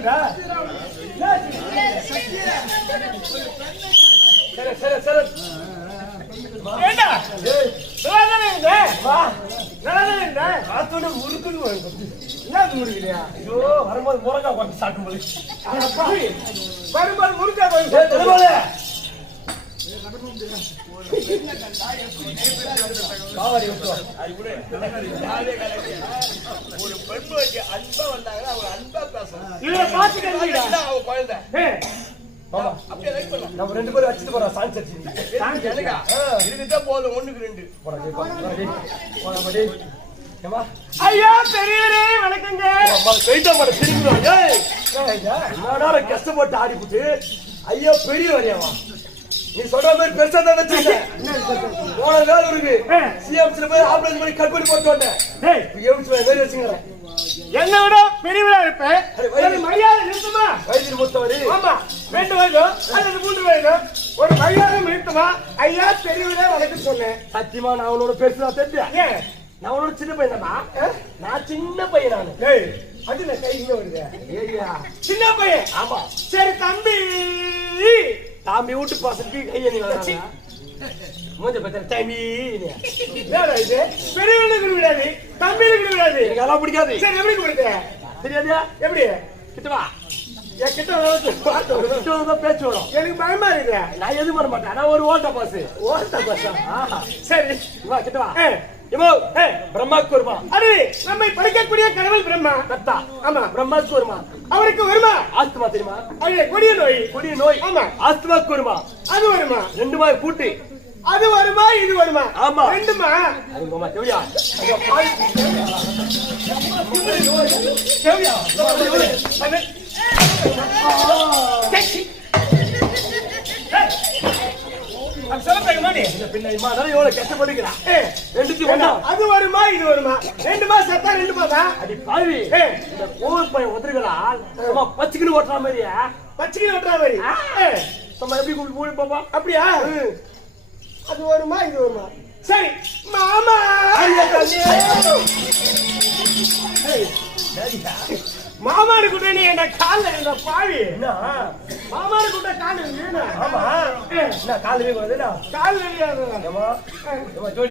இருக்கா சரி முறுக்குன்னு என்ன முறுக்கலையா ஐயோ வரும்போது முருங்கா குழம்பு சாப்பிடும் போது வரும்போது முருங்கா குழம்பு திருமலை. ஒரு பெண்பு அன்பா வந்தாங்க நம்ம ரெண்டு பேரும் வச்சுட்டு போறோம் சான்ஸ் அடிச்சு. போதும் ஒண்ணுக்கு ரெண்டு. ஐயா பெரியவரே வணக்கங்க. கைட்டா போட திரும்பிடுவான். ஏய், கஷ்டப்பட்டு ஆடிப்புட்டு? ஐயா பெரிய வரையாவா நீ சொல்ற மாதிரி பெருசா தான் வச்சிருக்கேன் போன நாள் இருக்கு. சிஎம்சில போய் ஆம்புலன்ஸ் பண்ணி கட் பண்ணி போட்டு வந்தேன் டேய் எம்சி வேறு வச்சுக்கிறேன் என்ன விட பெரியவரா இருப்பேன். ஒரு மரியாதை நிறுத்துமா? வயதில் மூத்தவரு. ஆமா. ரெண்டு வயதும் அல்லது மூன்று வயதும் ஒரு மரியாதை நிறுத்துமா? ஐயா பெரியவரே வணக்கம் சொன்னேன். சத்தியமா நான் அவனோட பெருசா ஏன் நான் அவனோட சின்ன பையன் நான் சின்ன பையன் நானு. அது என்ன கை இங்க வருது? சின்ன பையன். ஆமா. சரி தம்பி. தாம்பி வீட்டு பசங்க கையை நீ வராங்க. மூஞ்ச பத்திர தம்பி என்னடா இது? பெரியவனுக்கு விடாது தம்பிக்கு விடாது எனக்கு அதெல்லாம் பிடிக்காது. சரி எப்படி கொடுக்க தெரியாதியா? எப்படி? கிட்ட வா. என் கிட்ட வந்து பார்த்து பேச்சு வரும். எனக்கு பயமா இருக்கு நான் எதுவும் பண்ண மாட்டேன். நான் ஒரு ஓட்ட பாஸ். ஓட்ட ஆஹா. சரி. வா கிட்ட வா ஏ, இவோ ஏ பிரம்மாக்கு வருமா அடே நம்மை படிக்கக்கூடிய கடவுள் பிரம்மா கத்தா ஆமா பிரம்மாக்கு வருமா அவருக்கு வருமா? ஆஸ்துமா தெரியுமா? அது கொடிய நோய். கொடிய நோய். ஆமா. ஆஸ்துமாக்கு வருமா அது வருமா? ரெண்டு மாய் கூட்டி அது வருமா? இது வருமா? ஆமா. ரெண்டுமா? அது மாமா தேவையா? கேவியா பின்ன இம்மா தானே எவ்வளவு ஒண்ணா. அது வருமா இது வருமா? ரெண்டுமா சத்தா ரெண்டுமா தான் அடி பாவி. ஏ. இந்த கோவில் பையன் ஒத்துருக்கலா சும்மா பச்சுக்கின்னு ஓட்டுற மாதிரியா? பச்சைக்கு ஓட்டுற மாதிரி. ஏ, சும்மா எப்படி கூப்பிட்டு போய் பாப்பா? அப்படியா? அது வருமா இது வருமா? சரி. மாமா! கூட நீ என்ன கால்ல என்ன பாவி? என்ன? மாமாரு கூட கால் ஆமா. கால் ஏமா ஜோடி